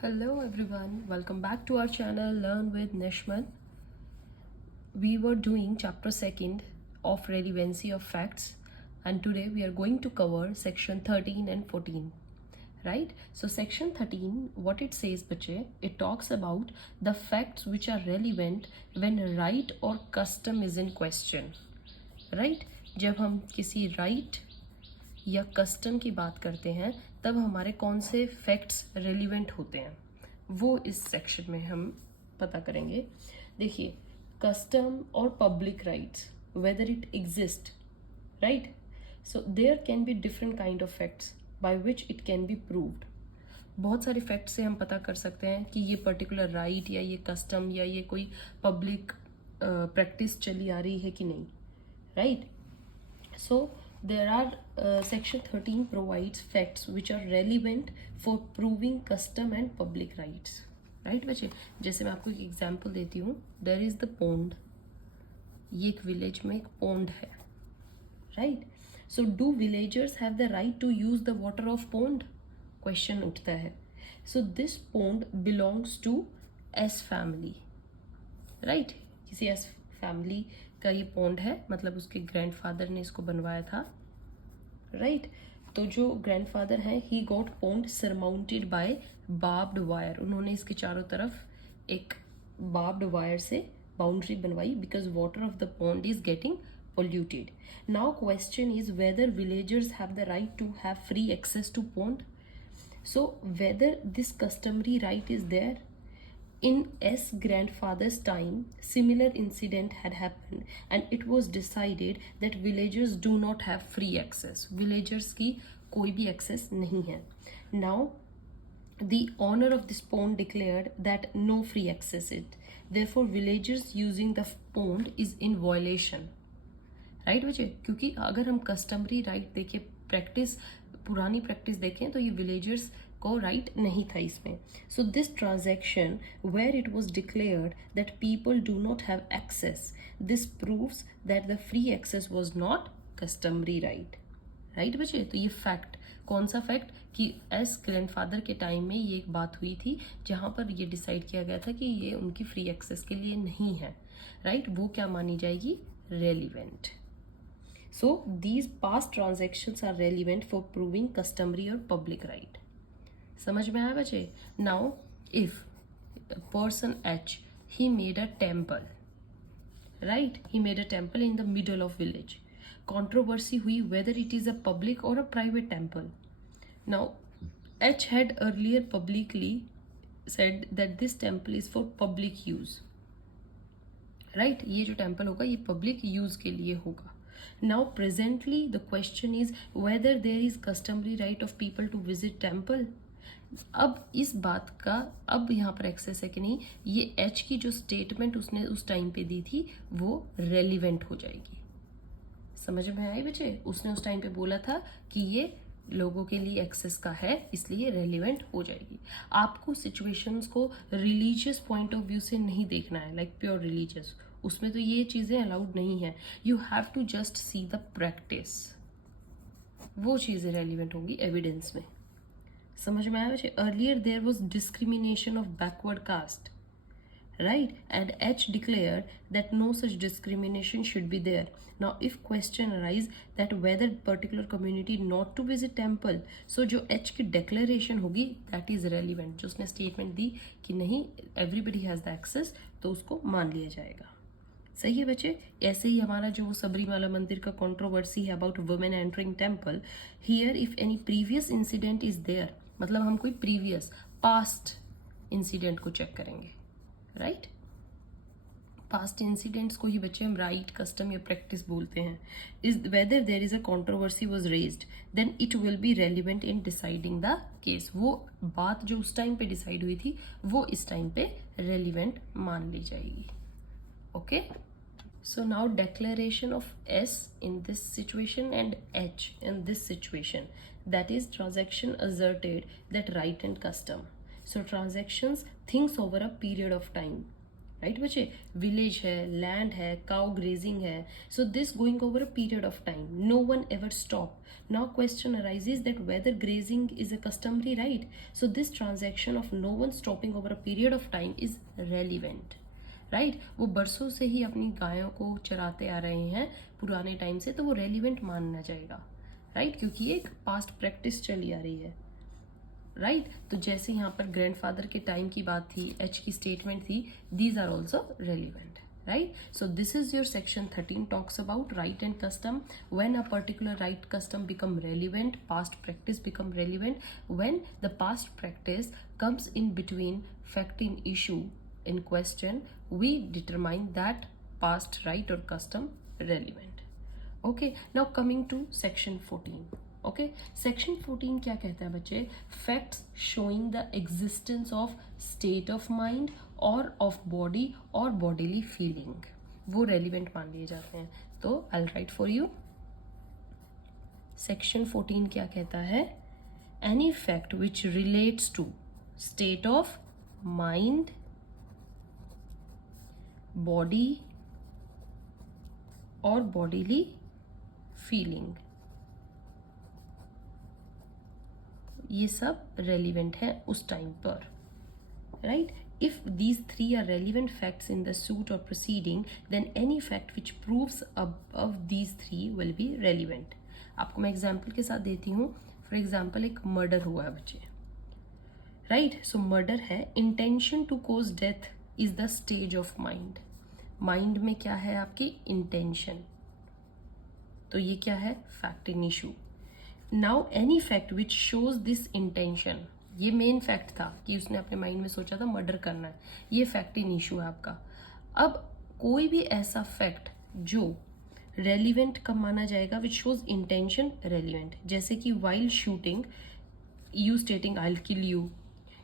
Hello everyone, welcome back to our channel Learn with Nishman. We were doing chapter 2nd of relevancy of facts, and today we are going to cover section 13 and 14. Right? So section 13, what it says bache, it talks about the facts which are relevant when right or custom is in question. Right? जब हम किसी right या custom की बात करते हैं तब हमारे कौन से फैक्ट्स रेलिवेंट होते हैं वो इस सेक्शन में हम पता करेंगे। देखिए, कस्टम और public rights whether it exist, right, so there can be different kind of facts by which it can be proved. बहुत सारे फैक्ट से हम पता कर सकते हैं कि ये पर्टिकुलर राइट या ये कस्टम या ये कोई पब्लिक प्रैक्टिस चली आ रही है कि नहीं, right. So there are section 13 provides facts which are relevant for proving custom and public rights, right बच्चे। जैसे मैं आपको एक एग्जांपल देती हूँ, there is the pond, ये एक विलेज में एक pond है, right? So do villagers have the right to use the water of pond? Question उठता है। So this pond belongs to S family, right? किसी S family का ये पॉन्ड है, मतलब उसके ग्रैंडफादर ने इसको बनवाया था, राइट। तो जो ग्रैंडफादर हैं he got pond surmounted by barbed wire, उन्होंने इसके चारों तरफ एक बार्ब्ड वायर से बाउंड्री बनवाई because water of the pond is getting polluted. Now question is whether villagers have the right to have free access to pond. So whether this customary right is there. In S grandfather's time, similar incident had happened and it was decided that villagers do not have free access. Villagers की कोई भी access नहीं है. Now, the owner of this pond declared that no free access it. Therefore, villagers using the pond is in violation. Right बच्चे, क्योंकि अगर हम customary right देखें, प्रैक्टिस पुरानी प्रैक्टिस देखें तो ये विलेजर्स को राइट नहीं था इसमें। So this transaction where it was declared that people do not have access, this proves that the free access was not customary right. Right बच्चे, तो ये फैक्ट, कौन सा फैक्ट कि एस ग्रैंडफादर के टाइम में ये एक बात हुई थी जहाँ पर ये डिसाइड किया गया था कि ये उनकी फ्री एक्सेस के लिए नहीं है, राइट। वो क्या मानी जाएगी? Relevant. So these past transactions are relevant for proving customary or public right. समझ में आया बच्चे? Now if a person H, he made a temple, right? He made a temple in the middle of village. Controversy हुई whether it is a public or a private temple. Now H had earlier publicly said that this temple is for public use, right? ये जो temple होगा ये public use के लिए होगा। Now presently the question is whether there is customary right of people to visit temple. अब इस बात का अब यहाँ पर एक्सेस है कि नहीं, ये एच की जो स्टेटमेंट उसने उस टाइम पे दी थी वो रेलिवेंट हो जाएगी। समझ में आई बच्चे? उसने उस टाइम पे बोला था कि ये लोगों के लिए एक्सेस का है, इसलिए रेलिवेंट हो जाएगी। आपको सिचुएशंस को रिलीजियस पॉइंट ऑफ व्यू से नहीं देखना है, लाइक प्योर रिलीजियस, उसमें तो ये चीज़ें अलाउड नहीं है। You have to just see the practice, वो चीज़ें रेलिवेंट होंगी एविडेंस में। समझ में आया बच्चे? Earlier there was discrimination of backward caste, right, and H declared that no such discrimination should be there. Now if question arise that whether particular community not to visit temple, so जो H की declaration होगी that is relevant, जो उसने statement दी कि नहीं everybody has the access, तो उसको मान लिया जाएगा। सही है बच्चे? ऐसे ही हमारा जो सबरीमाला मंदिर का कंट्रोवर्सी है about women entering temple, here if any previous incident is there, मतलब हम कोई प्रीवियस पास्ट इंसिडेंट को चेक करेंगे, राइट। पास्ट इंसिडेंट्स को ही बच्चे हम राइट, कस्टम या प्रैक्टिस बोलते हैं। Is whether there is a controversy was raised then it will be relevant in deciding the case. वो बात जो उस टाइम पे डिसाइड हुई थी वो इस टाइम पे रेलिवेंट मान ली जाएगी। Okay, so now declaration of S in this situation and H in this situation, that is transaction asserted that right and custom. So transactions thinks over a period of time, right बच्चे, village है, land है, cow grazing है. So this going over a period of time, no one ever stop. Now question arises that whether grazing is a customary right. So this transaction of no one stopping over a period of time is relevant. Right वो बरसों से ही अपनी गायों को चराते आ रहे हैं पुराने टाइम से, तो वो रेलिवेंट मानना जाएगा. राइट क्योंकि ये एक पास्ट प्रैक्टिस चली आ रही है. राइट तो जैसे यहाँ पर ग्रैंडफादर के टाइम की बात थी, एच की स्टेटमेंट थी, these are also relevant. Right, so this is your section 13 talks about right and custom. When a particular right custom become relevant, past practice become relevant when the past practice comes in between fact in issue in question, we determine that past right or custom relevant. Okay, now coming to section 14. Okay, section 14 क्या कहता है बच्चे? Facts showing the existence of state of mind और of body और bodily feeling, वो relevant मान लिए जाते हैं. तो I write for you. Section 14 क्या कहता है? Any fact which relates to state of mind, body और बॉडीली फीलिंग, ये सब रेलिवेंट है उस टाइम पर. Right, if these three are relevant facts in the suit or proceeding, then any fact which proves above these three will be relevant. आपको मैं example के साथ देती हूँ. फॉर एग्जाम्पल एक मर्डर हुआ है बच्चे. राइट, सो मर्डर है, intention to cause death is the stage of mind. Mind में क्या है आपकी? इंटेंशन. तो ये क्या है? Fact in issue. Now any fact which shows this intention, ये मेन फैक्ट था कि उसने अपने माइंड में सोचा था मर्डर करना है, ये फैक्ट इन इशू है आपका. अब कोई भी ऐसा फैक्ट जो रेलिवेंट कब माना जाएगा? Which shows intention relevant. जैसे कि while shooting you stating I will kill you,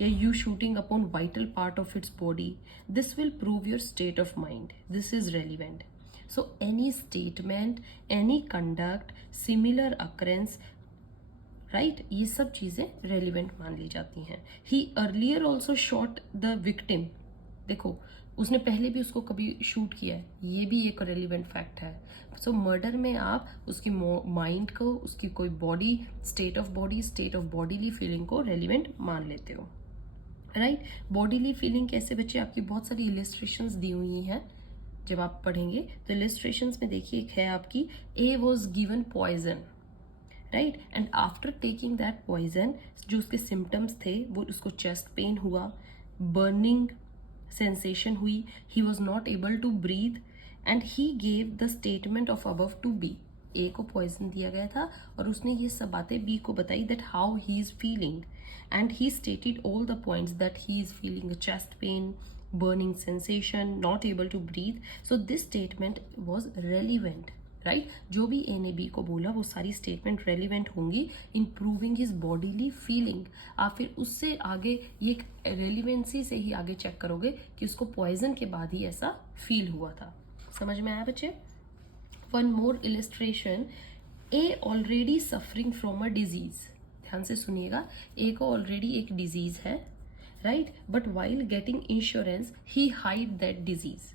या you shooting upon vital part of its body, this will prove your state of mind. This is relevant. So any statement, any conduct, similar occurrence, right, ये सब चीजें relevant मान ली जाती हैं. He earlier also shot the victim, देखो उसने पहले भी उसको कभी शूट किया है, ये भी एक रेलिवेंट फैक्ट है. सो मर्डर में आप उसकी माइंड को, उसकी कोई body, state of bodily feeling को रेलिवेंट मान लेते हो. राइट, बॉडीली फीलिंग कैसे बच्चे? आपकी बहुत सारी इलिस्ट्रेशंस दी हुई हैं, जब आप पढ़ेंगे तो इलिस्ट्रेशंस में देखिए एक है आपकी, A was given poison. Right, and after taking that poison, जो उसके सिम्टम्स थे वो उसको चेस्ट पेन हुआ, बर्निंग सेंसेशन हुई, he was not able to breathe, and he gave the statement of above to be. A को poison दिया गया था और उसने ये सब बातें बी को बताई, that how he is feeling, and he stated all the points that he is feeling a chest pain, burning sensation, not able to breathe. So this statement was relevant. Right, जो भी ए ने B को बोला वो सारी statement relevant होंगी इन proving his bodily feeling. आप फिर उससे आगे ये रेलिवेंसी से ही आगे चेक करोगे कि उसको पॉइजन के बाद ही ऐसा फील हुआ था. समझ में आया बच्चे? One more illustration, A already suffering from a disease. ध्यान से सुनिएगा, ए को ऑलरेडी एक डिजीज है, right, but while getting insurance he hide that disease.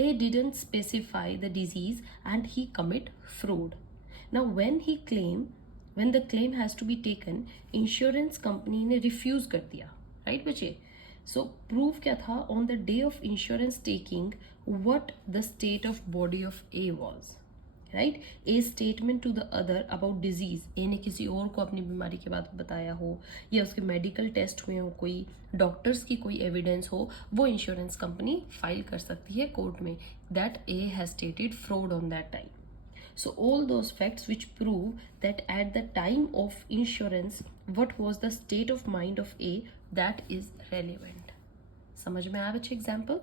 A didn't specify the disease and he commit fraud. Now when the claim has to be taken, insurance company ने refuse कर दिया. Right बच्चे? So proof क्या था? On the day of insurance taking, what the state of body of A was. Right, A statement to the other about disease, A ने किसी और को अपनी बीमारी के बारे में बताया हो, या उसके मेडिकल टेस्ट हुए हो, कोई डॉक्टर्स की कोई एविडेंस हो, वो इंश्योरेंस कंपनी फाइल कर सकती है कोर्ट में that A has stated fraud on that time. So all those facts which prove that at the time of insurance what was the state of mind of A, that is relevant. समझ में आया बच्चे example?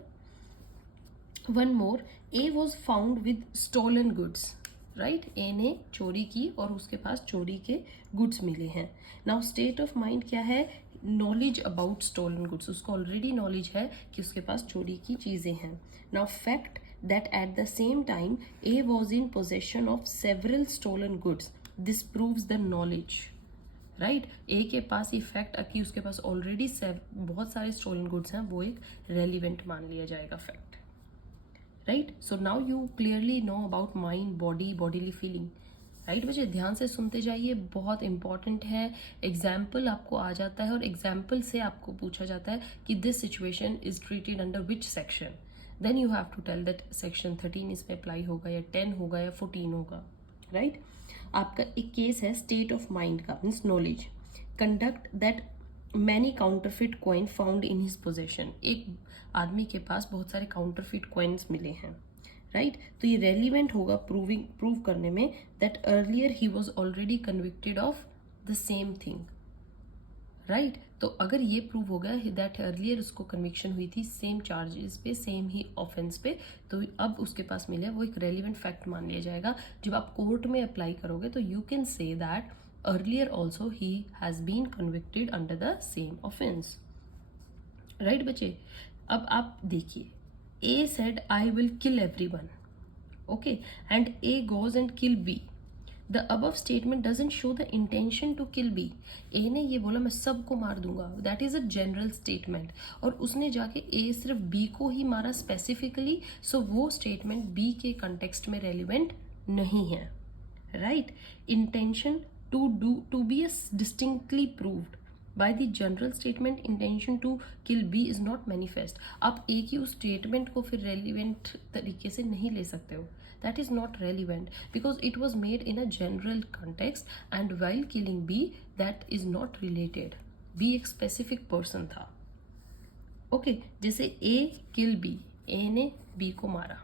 One more, A was found with stolen goods. Right, A ने चोरी की और उसके पास चोरी के गुड्स मिले हैं. नाउ स्टेट ऑफ माइंड क्या है? नॉलेज अबाउट स्टोलन गुड्स, उसको ऑलरेडी नॉलेज है कि उसके पास चोरी की चीजें हैं. Now fact that at the same time A was in possession of several stolen goods, this proves the knowledge. Right A के पास ये फैक्ट कि उसके पास ऑलरेडी बहुत सारे स्टोलन गुड्स हैं, वो एक रेलिवेंट मान लिया जाएगा fact, right. So now you clearly know about mind, body, bodily feeling, right बच्चे। ध्यान से सुनते जाइए, बहुत इंपॉर्टेंट है। एग्जाम्पल आपको आ जाता है और एग्जाम्पल से आपको पूछा जाता है कि this situation is treated under which section, then you have to tell that section 13 इसमें अप्लाई होगा या 10 होगा या 14 होगा, राइट। आपका एक केस है स्टेट ऑफ माइंड का, means knowledge, conduct that many counterfeit coin found in his possession. एक आदमी के पास बहुत सारे काउंटरफिट कॉइन्स मिले हैं, राइट। तो ये रेलिवेंट होगा प्रूव करने में that earlier he was already convicted of the same thing, right. तो अगर ये प्रूव हो गया दैट अर्लियर उसको कन्विक्शन हुई थी सेम चार्जेस पे, सेम ही ऑफेंस पे, तो अब उसके पास मिले, वो एक रेलिवेंट फैक्ट मान लिया जाएगा। जब आप कोर्ट में अप्लाई करोगे तो you can say that earlier also he has been convicted under the same offence, right बच्चे। अब आप देखिए, A said I will kill everyone, okay, and A goes and kill B. The above statement doesn't show the intention to kill B. A ने ये बोला मैं सबको मार दूंगा, that is a general statement, और उसने जाके A सिर्फ B को ही मारा स्पेसिफिकली, सो वो statement B के context में relevant नहीं है, right? Intention to be distinctly proved by the general statement intention to kill B is not manifest. आप एक ही उस स्टेटमेंट को फिर रेलिवेंट तरीके से नहीं ले सकते हो, that is not relevant because it was made in a general context and while killing B that is not related. B एक specific person था, ओके जैसे A kill B, A ने B को मारा,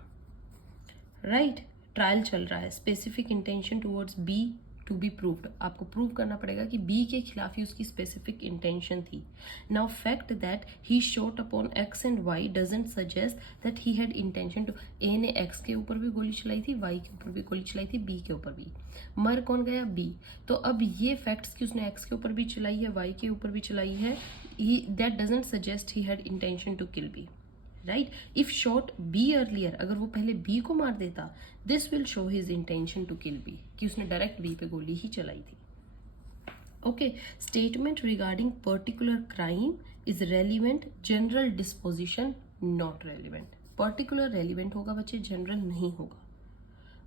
राइट। ट्रायल चल रहा है, specific intention towards B to be proved, आपको प्रूव करना पड़ेगा कि B के खिलाफ ही उसकी स्पेसिफिक इंटेंशन थी। Now fact that he shot upon X and Y doesn't suggest that he had intention to, A ने X के ऊपर भी गोली चलाई थी, Y के ऊपर भी गोली चलाई थी, B के ऊपर भी, मर कौन गया B। तो अब ये फैक्ट्स कि उसने X के ऊपर भी चलाई है, Y के ऊपर भी चलाई है, that doesn't suggest he had intention to kill B, right. If shot B earlier, अगर वो पहले B को मार देता, this will show his intention to kill B, कि उसने डायरेक्ट B पे गोली ही चलाई थी, okay. Statement regarding particular crime is relevant, general disposition not relevant. Particular relevant होगा बच्चे, जनरल नहीं होगा,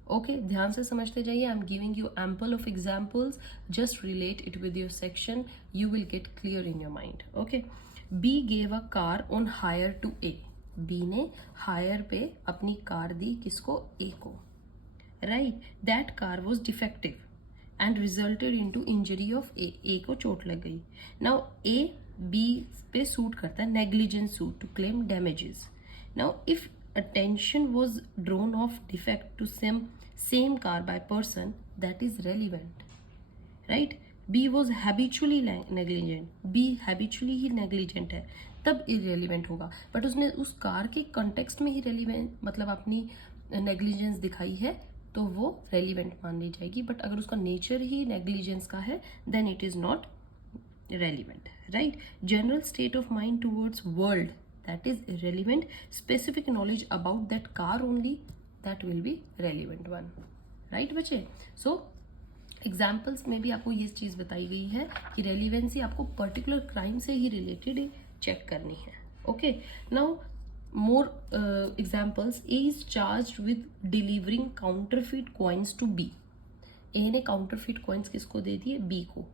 ओके। ध्यान से समझते जाइए, I am giving you ample of examples, just relate it with your section, you will get clear in your mind, okay. B gave a car on hire to A, B ने hire पे अपनी car दी किसको, A को, right. That car was defective and resulted into injury of A को चोट लग गई। नाउ A B पे सूट करता है, negligence suit to claim damages. Now if attention was drawn of defect to same car by person, that is relevant, right? B was habitually negligent, B habitually he negligent है, तब irrelevant होगा, but उसने उस car के context में ही relevant मतलब अपनी negligence दिखाई है तो वो relevant मान ली जाएगी, बट अगर उसका nature ही negligence का है then it is not relevant, right? General state of mind towards world, that is irrelevant. Specific knowledge about that car only, that will be relevant one, right बच्चे। so examples में भी आपको ये चीज़ बताई गई है कि रेलिवेंसी आपको पर्टिकुलर क्राइम से ही रिलेटेड चेक करनी है, okay. Now more examples, A is charged with delivering counterfeit coins to be, A ने काउंटरफिट कॉइन्स किसको दे दिए, बी को,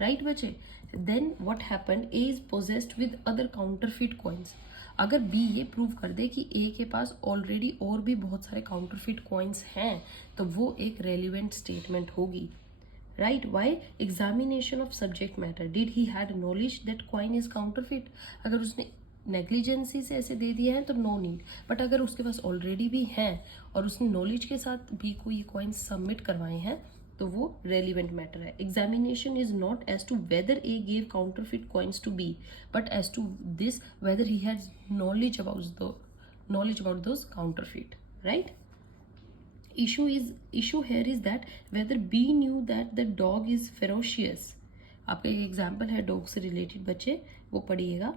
राइट बच्चे। Then what happened, A is possessed with other counterfeit coins. अगर B ये प्रूव कर दे कि ए के पास ऑलरेडी और भी बहुत सारे काउंटरफिट कॉइन्स हैं तो वो एक रेलिवेंट स्टेटमेंट होगी, right. Why, examination of subject matter, did he had knowledge that coin is counterfeit. अगर उसने नेग्लिजेंसी से ऐसे दे दिया है तो नो नीड, बट अगर उसके पास ऑलरेडी भी हैं और उसने नॉलेज के साथ बी को ये कॉइन्स सबमिट करवाए हैं तो वो रेलिवेंट मैटर है। Examination is not as to whether A gave counterfeit coins to B, but as to this whether he has knowledge about those counterfeit, right? issue here is that whether B knew that the dog is ferocious. आपका एक example है dog से related बच्चे, वो पढ़िएगा।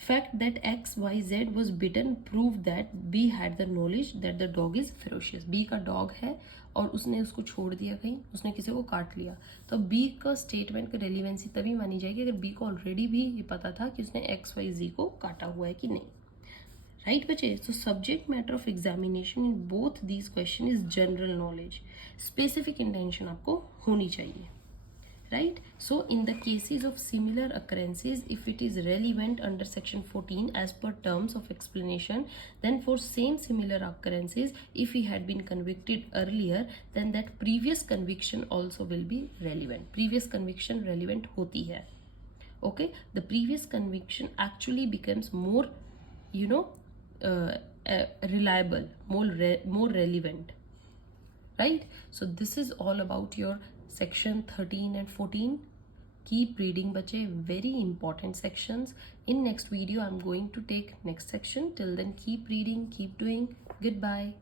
fact that XYZ was bitten prove that B had the knowledge that the dog is ferocious. B का dog है और उसने उसको छोड़ दिया कहीं, उसने किसी को काट लिया, तो बी का स्टेटमेंट की रेलिवेंसी तभी मानी जाएगी अगर बी को ऑलरेडी भी ये पता था कि उसने एक्स वाई जी को काटा हुआ है कि नहीं. राइट बच्चे? So subject matter of examination in both these question is general knowledge. Specific intention आपको होनी चाहिए. Right? So in the cases of similar occurrences, if it is relevant under section 14 as per terms of explanation, then for same similar occurrences, if he had been convicted earlier, then that previous conviction also will be relevant. Previous conviction relevant hoti hai. Okay? The previous conviction actually becomes more, you know, reliable, more relevant. Right? So this is all about your section 13 and 14. Keep reading bache, very important sections. In next video I'm going to take next section. Till then keep reading, keep doing. Goodbye.